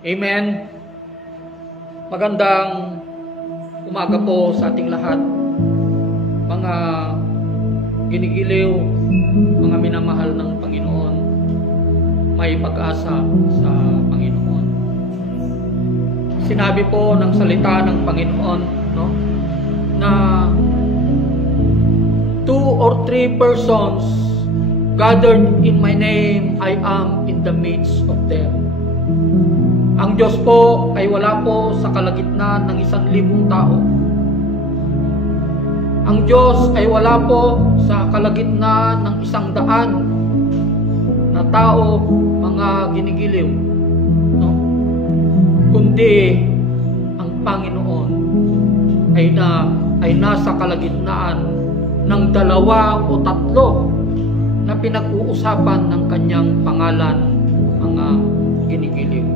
Amen. Magandang umaga po sa ating lahat, mga ginigiliw, mga minamahal ng Panginoon. May pag-asa sa Panginoon. Sinabi po ng salita ng Panginoon, no, na 2 or 3 persons gathered in my name, I am in the midst of them. Ang Diyos po ay wala po sa kalagitnaan ng 1,000 tao. Ang Diyos ay wala po sa kalagitnaan ng 100 na tao, mga ginigiliw, no? Kundi ang Panginoon ay nasa kalagitnaan ng 2 o 3 na pinag-uusapan ng kanyang pangalan, mga ginigiliw.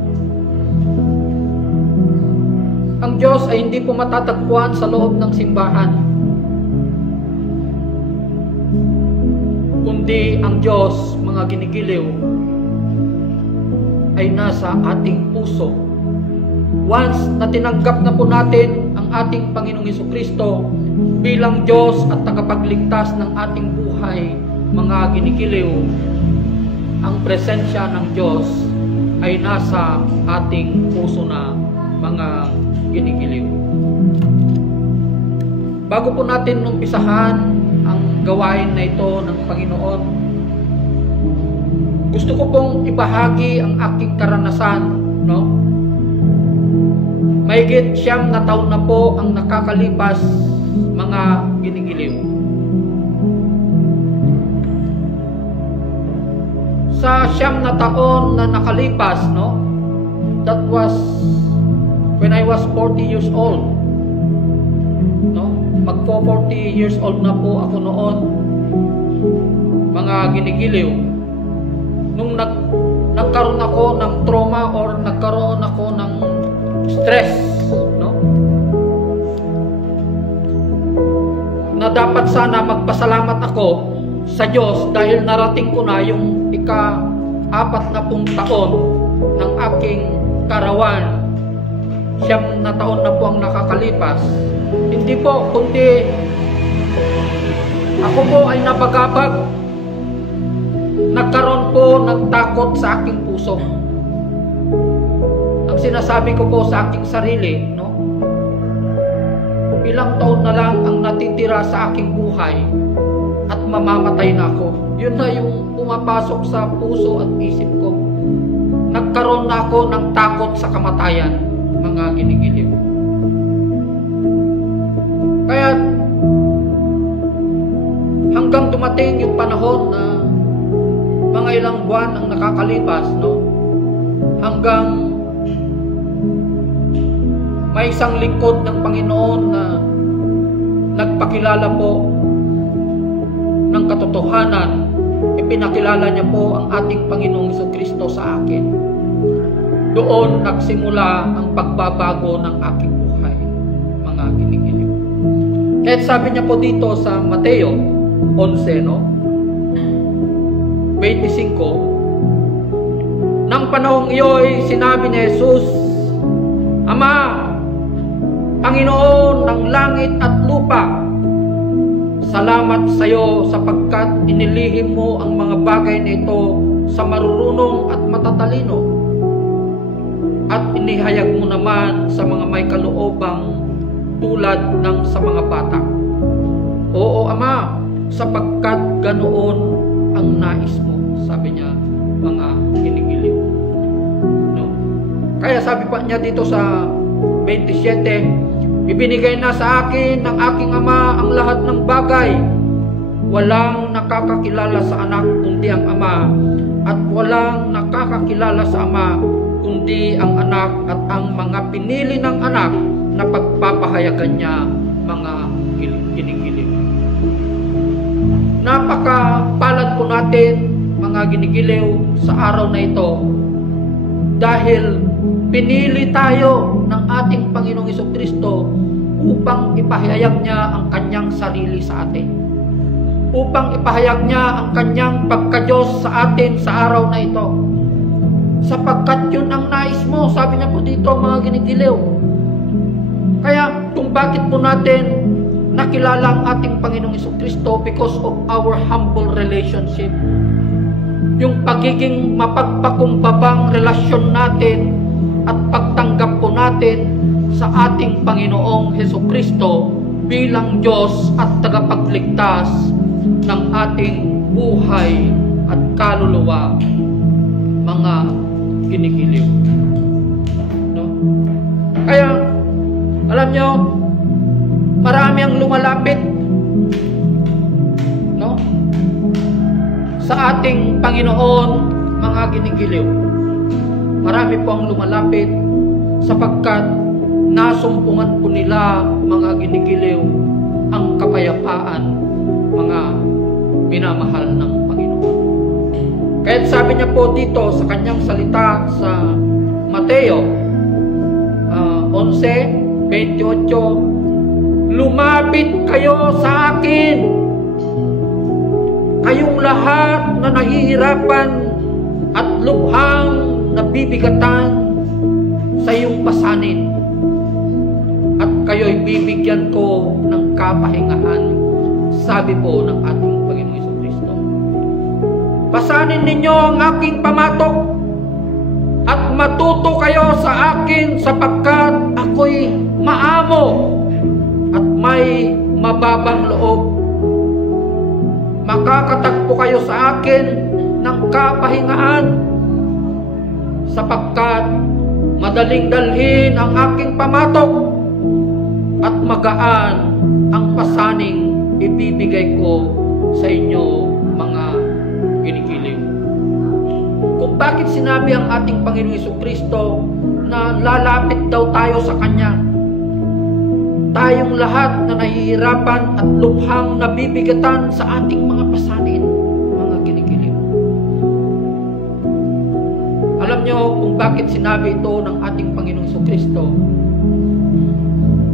Ang Diyos ay hindi po matatagpuan sa loob ng simbahan, kundi ang Diyos, mga ginigiliw, ay nasa ating puso. Once na tinanggap na po natin ang ating Panginoong Jesucristo bilang Diyos at tagapagligtas ng ating buhay, mga ginigiliw, ang presensya ng Diyos ay nasa ating puso na, mga ginigiliw. Bago po natin umpisahan ang gawain na ito ng Panginoon, gusto ko pong ibahagi ang aking karanasan, no? Mahigit 9 na taon na po ang nakakalipas, mga ginigiliw. Sa 9 na taon na nakalipas, no? That was when I was 40 years old. No? Mag-40 years old na po ako noon, mga ginigiliw. Nung nagkaroon ako ng trauma or nagkaroon ako ng stress, no? Na dapat sana magpasalamat ako sa Diyos dahil narating ko na yung ika-40 taon ng aking karawan. 9 na taon na po ang nakakalipas. Hindi po, kundi ako po ay napagabag. Nagkaroon po ng takot sa aking puso. Ang sinasabi ko po sa aking sarili, no? Ilang taon na lang ang natitira sa aking buhay at mamamatay na ako. Yun na yung pumapasok sa puso at isip ko. Nagkaroon na ako ng takot sa kamatayan, mga ginigiliw. Kaya hanggang dumating yung panahon na mga ilang buwan ang nakakalipas, no? Hanggang may isang lingkod ng Panginoon na nagpakilala po ng katotohanan, ipinakilala niya po ang ating Panginoong Jesucristo sa akin. Doon nagsimula ang pagbabago ng aking buhay, mga ginigiliw. Kahit sabi niya po dito sa Mateo 11, no? 25, nang panahong iyo'y sinabi ni Jesus, Ama, Panginoon ng langit at lupa, salamat sa iyo sapagkat inilihim mo ang mga bagay na ito sa marurunong at matatalino at inihayag mo naman sa mga may kaloobang tulad ng sa mga bata. Oo, Ama, sapagkat ganoon ang nais mo, sabi niya, mga ginigiliw. No? Kaya sabi pa niya dito sa 27, ibinigay na sa akin ng aking Ama ang lahat ng bagay. Walang nakakakilala sa anak kundi ang Ama, at walang nakakakilala sa Ama kundi ang anak at ang mga pinili ng anak na pagpapahayagan niya, mga ginigiliw. Napakapalad po natin, mga ginigiliw, sa araw na ito dahil pinili tayo ng ating Panginoong Jesucristo upang ipahayag niya ang kanyang sarili sa atin, upang ipahayag niya ang kanyang pagka-Diyos sa atin sa araw na ito. sapagkat yun ang nais mo. Sabi niya po dito, mga ginigiliw. Kaya kung bakit po natin nakilala ang ating Panginoong Jesucristo, because of our humble relationship. Yung pagiging mapagpakumbabang relasyon natin at pagtanggap po natin sa ating Panginoong Jesucristo bilang Diyos at tagapagligtas ng ating buhay at kaluluwa, mga ginigiliw. No? Kaya, alam nyo, marami ang lumalapit, no, sa ating Panginoon, mga ginigiliw. Marami po ang lumalapit sapagkat nasumpungan po nila, mga ginigiliw, ang kapayapaan, mga minamahal ng Panginoon. Kaya sabi niya po dito sa kanyang salita sa Mateo 11:28, lumapit kayo sa akin, kayong lahat na nahihirapan at lubhang nabibigatan sa iyong pasanin, at kayo'y bibigyan ko ng kapahingahan, sabi po ng ating Panginoong Jesucristo. Pasanin ninyo ang aking pamatok at matuto kayo sa akin, sapagkat ako'y maamo at may mababang loob. Makakatagpo kayo sa akin ng kapahingahan, sapagkat madaling dalhin ang aking pamatok at magaan ang pasaning ibibigay ko sa inyo, mga ginigiliw. Kung bakit sinabi ang ating Panginoong Jesucristo na lalapit daw tayo sa Kanya, tayong lahat na nahihirapan at lubhang nabibigatan sa ating mga pasanin, mga ginigiliw. Alam nyo kung bakit sinabi ito ng ating Panginoong Jesucristo?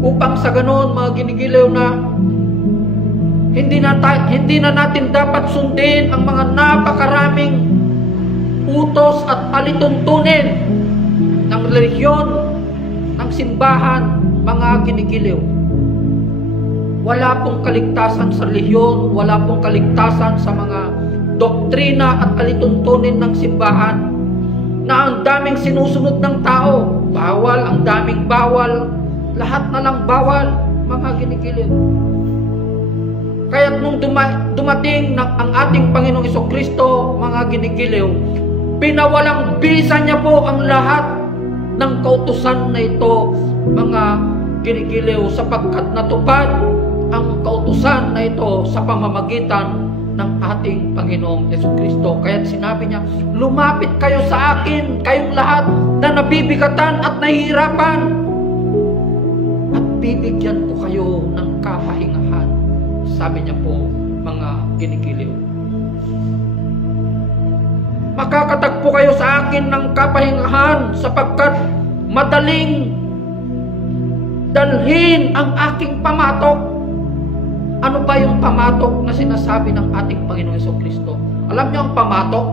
Upang sa ganon, mga ginigiliw, na hindi na natin dapat sundin ang mga napakaraming utos at alituntunin ng relihiyon, ng simbahan, mga ginigiliw. Wala pong kaligtasan sa relihiyon, wala pong kaligtasan sa mga doktrina at alituntunin ng simbahan, na ang daming sinusunod ng tao, bawal, ang daming bawal, lahat na lang bawal, mga ginigiliw. Kaya nung dumating ang ating Panginoong Jesucristo, mga ginigiliw, pinawalang bisa niya po ang lahat ng kautusan na ito, mga ginigiliw, sapagkat natupad ang kautusan na ito sa pamamagitan ng ating Panginoong Jesucristo. Kaya sinabi niya, lumapit kayo sa akin, kayong lahat na nabibigatan at nahihirapan, at bibigyan ko kayo ng kapahingahan, sabi niya po, mga ginigiliw. Makakatagpo kayo sa akin ng kapahingahan, sapagkat madaling dalhin ang aking pamatok. Ano ba yung pamatok na sinasabi ng ating Panginoong Jesucristo? Alam niyo ang pamatok?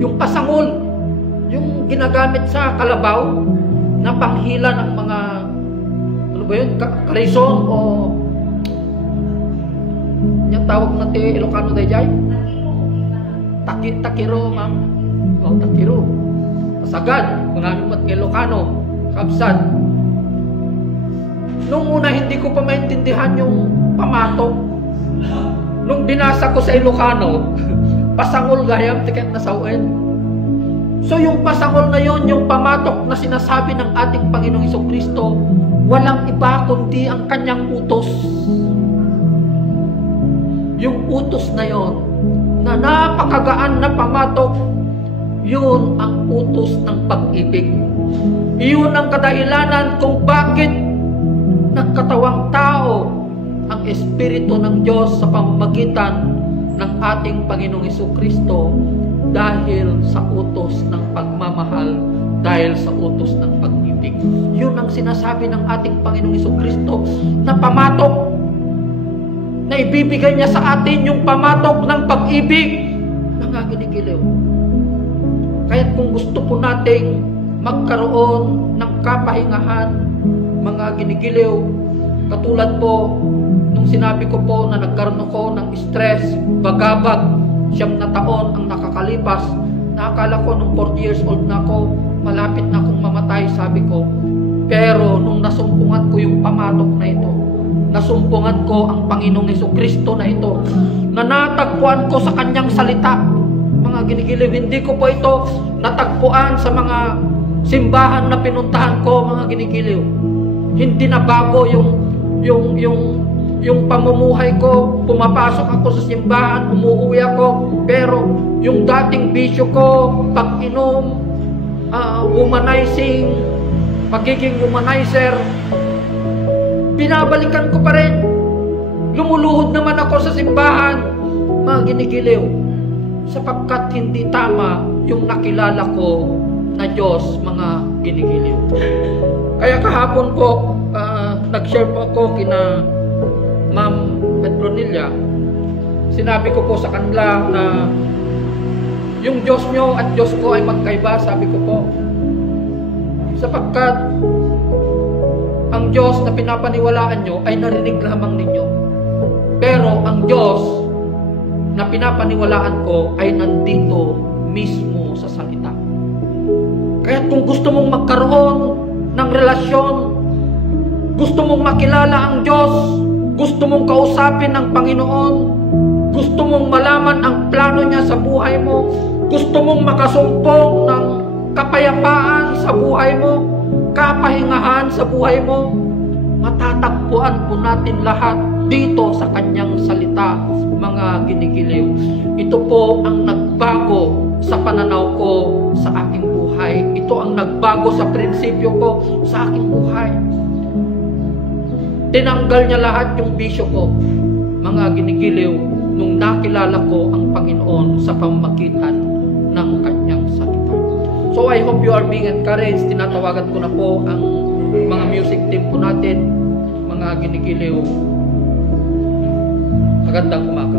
Yung pasangol, yung ginagamit sa kalabaw na panghila ng mga, ano ba yun, karison o yung tawag natin Ilocano dayjay? Takiro, ma'am. O, takiro. Pasagad. Marami pat Ilocano. Kabsad. Nung una, hindi ko pa maintindihan yung pamatok. Nung binasa ko sa Ilocano, pasangol gayam, tiket na sawin. So yung pasangol na yon, yung pamatok na sinasabi ng ating Panginoong Jesucristo, walang iba kundi ang kanyang utos. Yung utos na yon, na napakagaan na pamatok, yun ang utos ng pag-ibig. Iyon ang kadahilanan kung bakit nagkatawang tao ang Espiritu ng Diyos sa pamamagitan ng ating Panginoong Jesucristo, dahil sa utos ng pagmamahal, dahil sa utos ng pag-ibig. Yun ang sinasabi ng ating Panginoong Jesucristo na pamatok, na ibibigay niya sa atin yung pamatok ng pag-ibig, mga ginigiliw. Kaya Kaya't kung gusto po nating magkaroon ng kapahingahan, mga ginigiliw, katulad po nung sinabi ko po na nagkaroon ako ng stress, bagabag, 9 na taon ang nakakalipas, nakakala ko nung 40 years old na ako, malapit na akong mamatay, sabi ko. Pero nung nasumpungan ko yung pamatok na ito, nasumpungan ko ang Panginoong Jesucristo na ito, na natagpuan ko sa kanyang salita, mga ginigiliw, hindi ko po ito natagpuan sa mga simbahan na pinuntahan ko, mga ginigiliw. Hindi na bago yung pamumuhay ko, pumapasok ako sa simbahan, umuwi ako, pero yung dating bisyo ko, pag-inom, womanizing, pagiging womanizer, binabalikan ko pa rin. Lumuluhod naman ako sa simbahan, mga ginigiliw, sapagkat hindi tama yung nakilala ko na Diyos, mga ginigiliw. Kaya kahapon po, nag-share po ako kina Ma'am Petronilla. Sinabi ko po sa kanila na yung Diyos nyo at Diyos ko ay magkaiba, sabi ko po. Sapagkat ang Diyos na pinapaniwalaan nyo ay narinig lamang ninyo. Pero ang Diyos na pinapaniwalaan ko ay nandito mismo sa salita. Kaya kung gusto mong magkaroon ng relasyon, gusto mong makilala ang Diyos, gusto mong kausapin ng Panginoon, gusto mong malaman ang plano niya sa buhay mo, gusto mong makasumpong ng kapayapaan sa buhay mo, kapahingahan sa buhay mo, matatagpuan po natin lahat dito sa kanyang salita, mga ginigiliw. Ito po ang nagbago sa pananaw ko sa aking buhay. Ito ang nagbago sa prinsipyo ko sa aking buhay. Tinanggal niya lahat yung bisyo ko, mga ginigiliw, nung nakilala ko ang Panginoon sa pamamagitan ng kanyang salita. So I hope you are being encouraged. Tinatawagan ko na po ang mga music team po natin, mga ginigiliw. Magandang umaga.